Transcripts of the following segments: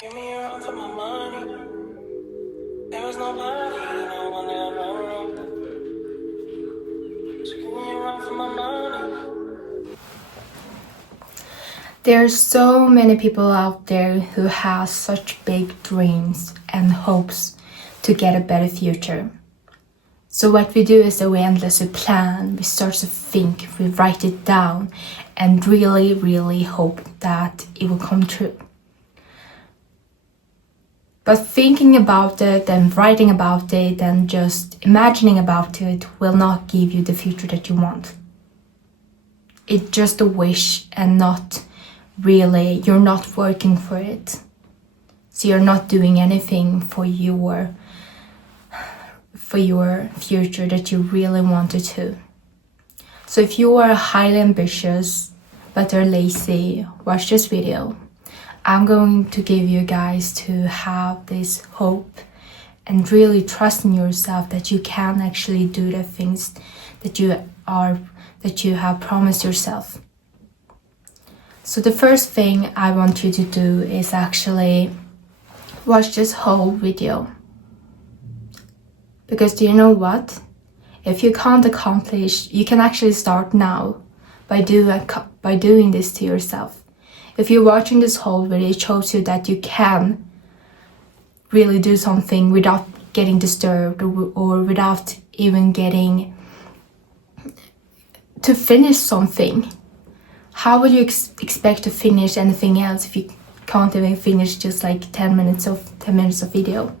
Give me a run for my money. There was nobody, no one ever. So give me a run for my money. There are so many people out there who have such big dreams and hopes to get a better future. So what we do is that we endlessly plan, we start to think, we write it down and really hope that it will come true. But thinking about it and writing about it and just imagining about it will not give you the future that you want. It's just a wish and not really, you're not working for it. So you're not doing anything for your future that you really wanted to. So if you are highly ambitious but are lazy, watch this video. I'm going to give you guys to have this hope and really trust in yourself that you can actually do the things that you have promised yourself. So the first thing I want you to do is actually watch this whole video. Because do you know what? If you can't accomplish, you can actually start now by doing this to yourself. If you're watching this whole video, it shows you that you can really do something without getting disturbed or without even getting to finish something. How will you expect to finish anything else if you can't even finish just like 10 minutes of video?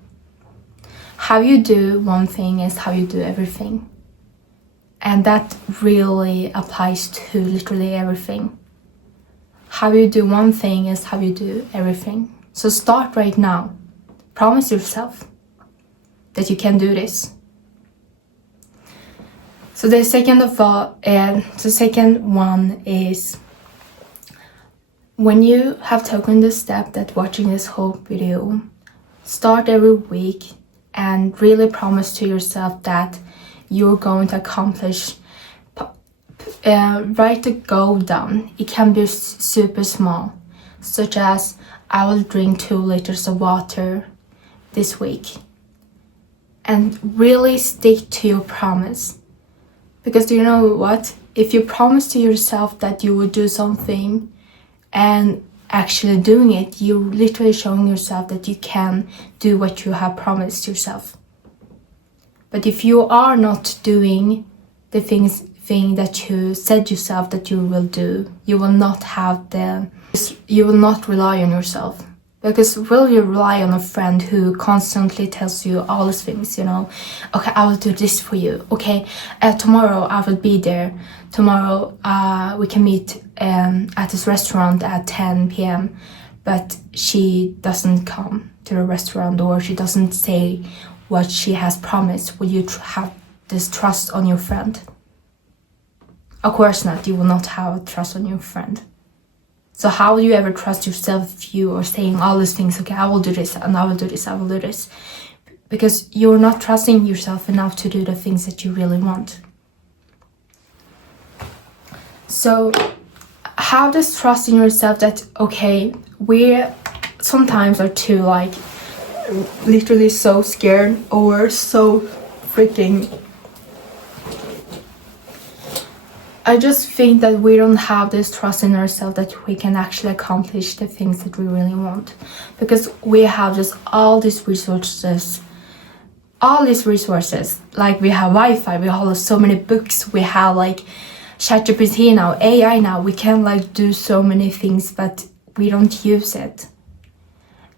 How you do one thing is how you do everything. And that really applies to literally everything. How you do one thing is how you do everything. So start right now. Promise yourself that you can do this. So the second one is when you have taken the step that watching this whole video, start every week and really promise to yourself that you're going to accomplish. Write the goal down. It can be super small, such as I will drink 2 liters of water this week. And really stick to your promise. Because do you know what? If you promise to yourself that you will do something and actually doing it, you're literally showing yourself that you can do what you have promised yourself. But if you are not doing the thing that you said yourself that you will do, you will not rely on yourself. Because will you rely on a friend who constantly tells you all these things, okay, I will do this for you, okay, tomorrow I will be there, tomorrow we can meet at this restaurant at 10 p.m. but she doesn't come to the restaurant or she doesn't say what she has promised. Will you have this trust on your friend? Of course not. You will not have trust on your friend. So how will you ever trust yourself if you are saying all these things, okay, I will do this and I will do this, I will do this? Because you're not trusting yourself enough to do the things that you really want. So have this trust in yourself that, okay, we sometimes are too literally so scared or so freaking. I just think that we don't have this trust in ourselves that we can actually accomplish the things that we really want. Because we have just all these resources. Like we have Wi-Fi, we have so many books, we have ChatGPT now, AI now. We can do so many things, but we don't use it.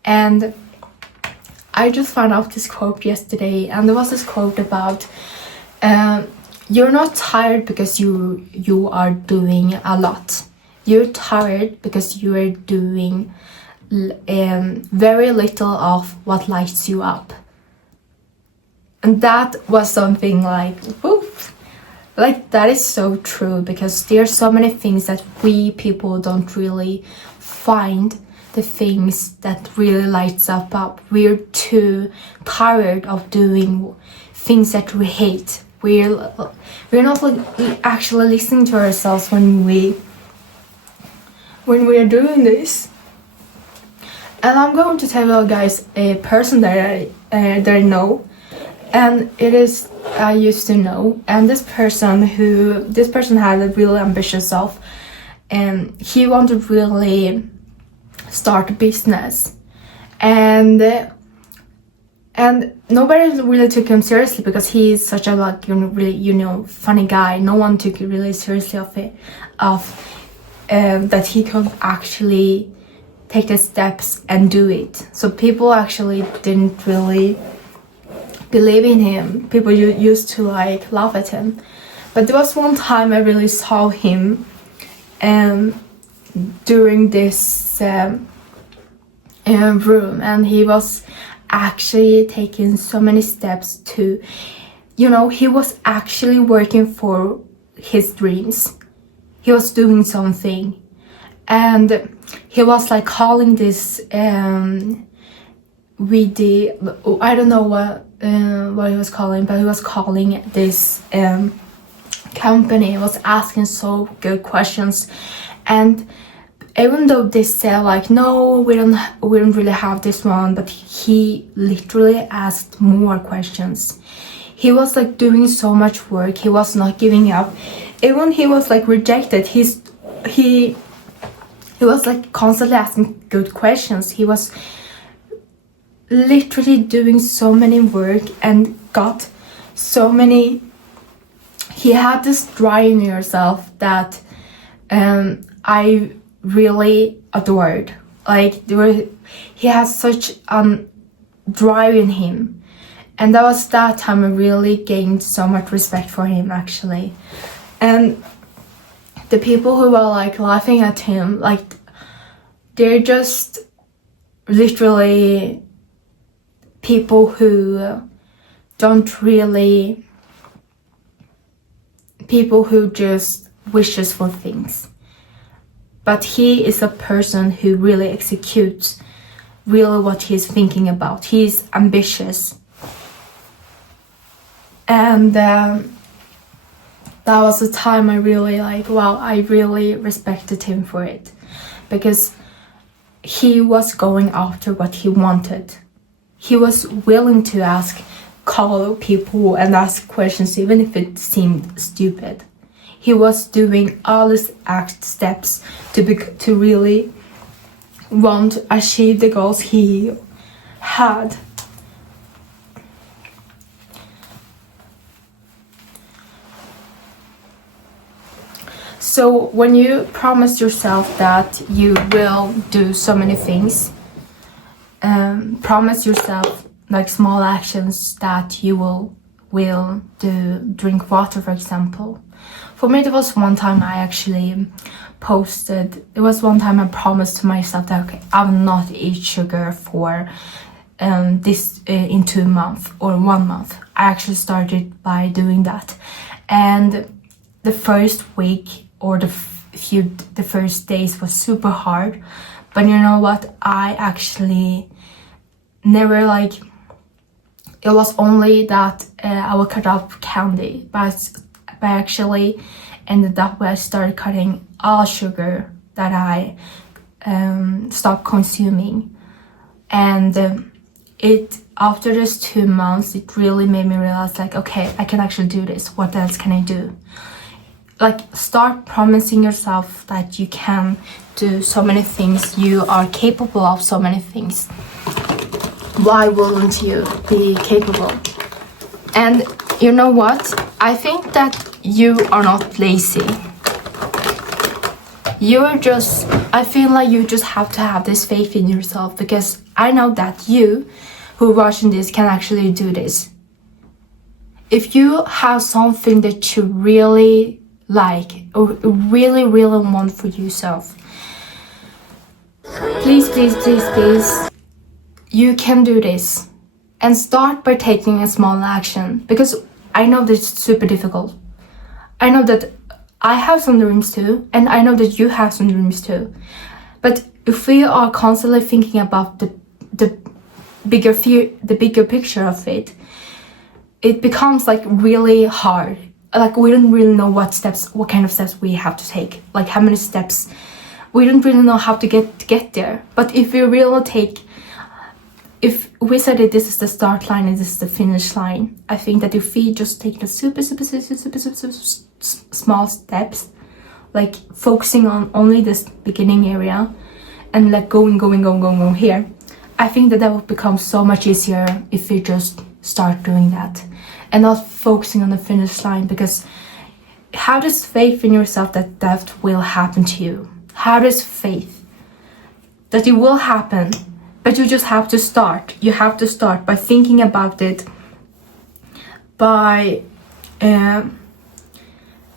And I just found out this quote yesterday, and there was this quote about you're not tired because you are doing a lot. You're tired because you are doing very little of what lights you up. And that was something woof. That is so true, because there are so many things that we people don't really find the things that really lights up. We're too tired of doing things that we hate. We're not actually listening to ourselves when we are doing this. And I'm going to tell you guys a person that I know, and it is I used to know. And this person had a really ambitious self, and he wanted to really start a business, and nobody really took him seriously because he's such a like really funny guy. No one took it really seriously that he could actually take the steps and do it. So people actually didn't really believe in him. People used to like laugh at him. But there was one time I really saw him during this room, and he was actually taking so many steps to, he was actually working for his dreams. He was doing something, and he was like calling this I don't know what he was calling, but he was calling this company. He was asking so good questions, and even though they said like, no, we don't really have this one, but he literally asked more questions. He was like doing so much work. He was not giving up. Even he was like rejected. He was like constantly asking good questions. He was literally doing so many work and got so many. He had this drive in yourself that I really adored. Like he has such drive in him, and that time I really gained so much respect for him actually. And the people who were like laughing at him, like they're just literally people who just wishes for things. But he is a person who really executes really what he's thinking about. He's ambitious. And that was a time I really I really respected him for it. Because he was going after what he wanted. He was willing to call people and ask questions even if it seemed stupid. He was doing all these steps to really want to achieve the goals he had. So when you promise yourself that you will do so many things, promise yourself like small actions that you will do. Drink water, for example. For me, there was one time I actually posted. It was one time I promised to myself that okay, I will not eat sugar for this in 2 months or 1 month. I actually started by doing that, and the first week or the first days was super hard. But you know what? I actually never it was only that I would cut off candy, but I actually ended up where I started cutting all sugar that I stopped consuming. And after those 2 months, it really made me realize okay, I can actually do this. What else can I do? Start promising yourself that you can do so many things. You are capable of so many things. Why wouldn't you be capable? And you know what? I think that you are not lazy. I feel like you just have to have this faith in yourself, because I know that you who are watching this can actually do this. If you have something that you really like or really want for yourself, please, you can do this. And start by taking a small action, because I know that it's super difficult. I know that I have some dreams too, and I know that you have some dreams too. But if we are constantly thinking about the bigger picture of it, it becomes really hard. We don't really know what kind of steps we have to take. How many steps we don't really know how to get there. But if we really if we said that this is the start line and this is the finish line, I think that if we just take the super small steps, like focusing on only this beginning area and like going here, I think that will become so much easier if we just start doing that and not focusing on the finish line. Because how does faith in yourself that will happen to you? How does faith that it will happen? But you just have to start. You have to start by thinking about it, by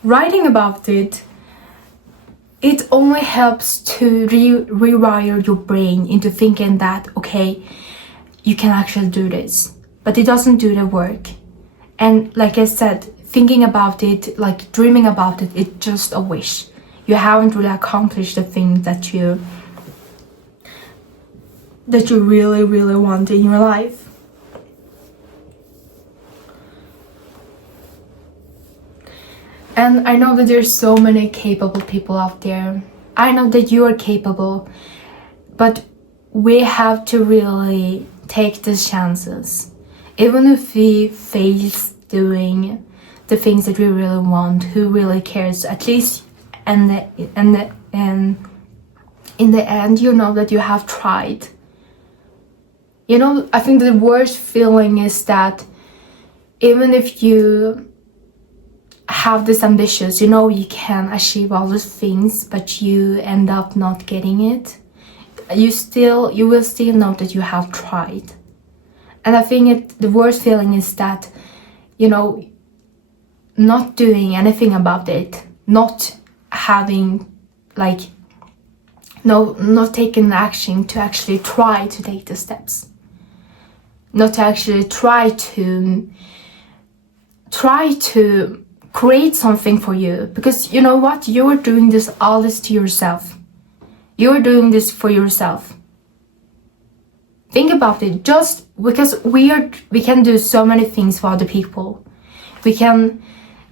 writing about it. It only helps to rewire your brain into thinking that, okay, you can actually do this. But it doesn't do the work. And like I said, thinking about it, like dreaming about it, it's just a wish. You haven't really accomplished the thing that you really want in your life. And I know that there's so many capable people out there. I know that you are capable, but we have to really take these chances. Even if we fail doing the things that we really want, who really cares? At least in the end, you know that you have tried. You know, I think the worst feeling is that even if you have this ambitious, you know, you can achieve all these things, but you end up not getting it, you will still know that you have tried. And I think the worst feeling is that, you know, not doing anything about it, not having like not taking action to actually try to take the steps, not to actually try to create something for you. Because you know what, you're doing all this to yourself. You're doing this for yourself. Think about it. Just because we can do so many things for other people. We can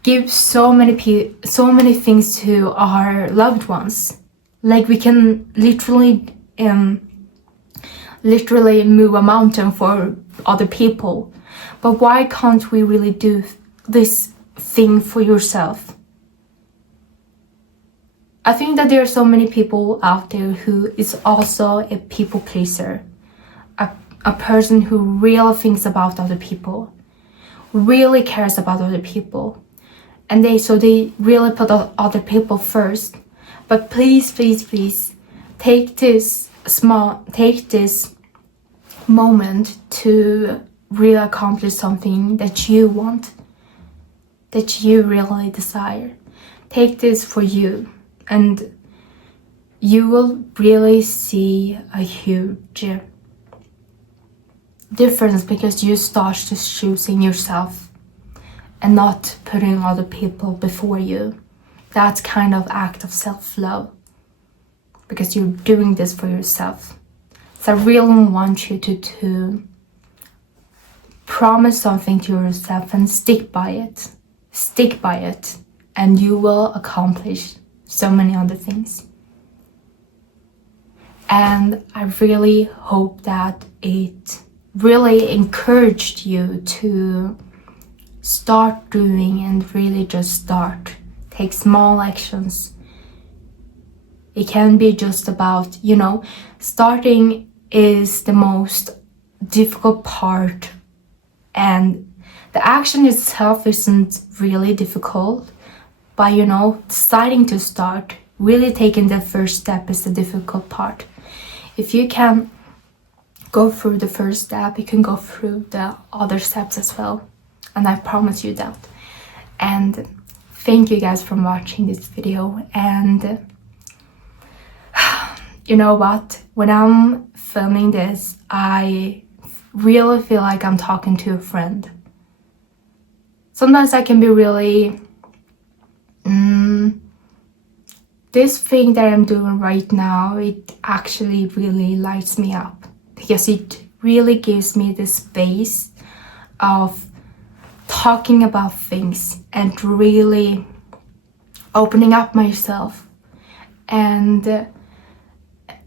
give so many things to our loved ones. Like we can literally move a mountain for other people. But why can't we really do this thing for yourself? I think that there are so many people out there who is also a people pleaser, a person who really thinks about other people, really cares about other people, and they really put other people first. But please take this moment to really accomplish something that you want, that you really desire. Take this for you, and you will really see a huge difference, because you start just choosing yourself and not putting other people before you. That's kind of act of self-love, because you're doing this for yourself. So I really want you to promise something to yourself and stick by it, and you will accomplish so many other things. And I really hope that it really encouraged you to start doing, and really just start. Take small actions. It can be just about, you know, starting is the most difficult part, and the action itself isn't really difficult, but you know, deciding to start, really taking the first step is the difficult part. If you can go through the first step, you can go through the other steps as well, and I promise you that. And thank you guys for watching this video. And you know what, when I'm filming this, I really feel like I'm talking to a friend. Sometimes I can be really this thing that I'm doing right now, it actually really lights me up, because it really gives me the space of talking about things and really opening up myself. And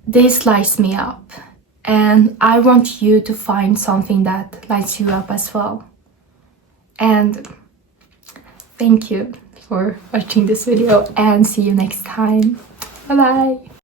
this lights me up, and I want you to find something that lights you up as well. And thank you for watching this video, and see you next time. Bye bye.